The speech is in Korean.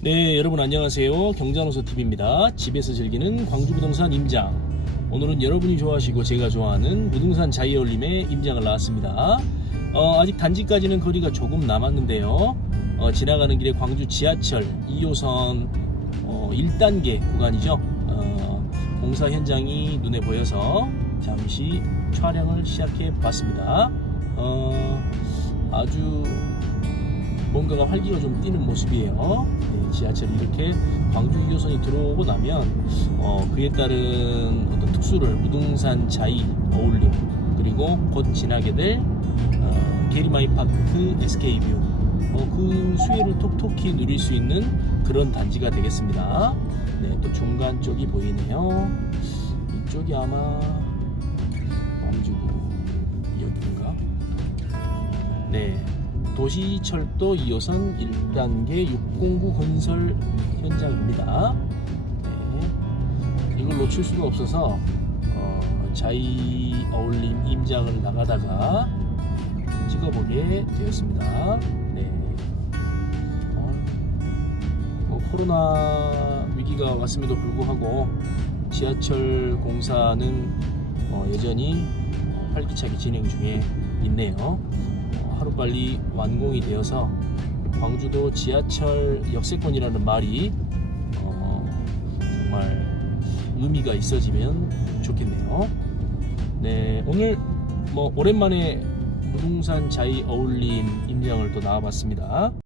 네, 여러분 안녕하세요. 경자노서 TV입니다. 집에서 즐기는 광주 부동산 임장. 오늘은 여러분이 좋아하시고 제가 좋아하는 부동산 자이얼림의 임장을 나왔습니다. 어, 아직 단지까지는 거리가 조금 남았는데요. 어, 지나가는 길에 광주 지하철 2호선 어, 1단계 구간이죠. 어, 공사 현장이 눈에 보여서 잠시 촬영을 시작해 봤습니다. 어, 아주 뭔가가 활기가 좀 띄는 모습이에요. 네, 지하철이 이렇게 광주 2호선이 들어오고 나면 어, 그에 따른 어떤 특수를 부동산 자이 어울림 그리고 곧 지나게 될 어, 게리마이파크 SK뷰 어, 그 수혜를 톡톡히 누릴 수 있는 그런 단지가 되겠습니다. 네, 또 중간 쪽이 보이네요. 이쪽이 아마 광주구 여기인가? 네, 도시철도 2호선 1단계 609 건설 현장입니다. 네, 이걸 놓칠 수가 없어서 어, 자이 어울림 임장을 나가다가 찍어보게 되었습니다. 네. 어, 뭐 코로나 위기가 왔음에도 불구하고 지하철 공사는 어, 여전히 어, 활기차게 진행 중에 있네요. 어, 하루빨리 완공이 되어서 광주도 지하철 역세권이라는 말이 어, 정말 의미가 있어지면 좋겠네요. 네, 오늘 뭐 오랜만에 부동산 자이 어울림 임장을 또 나와봤습니다.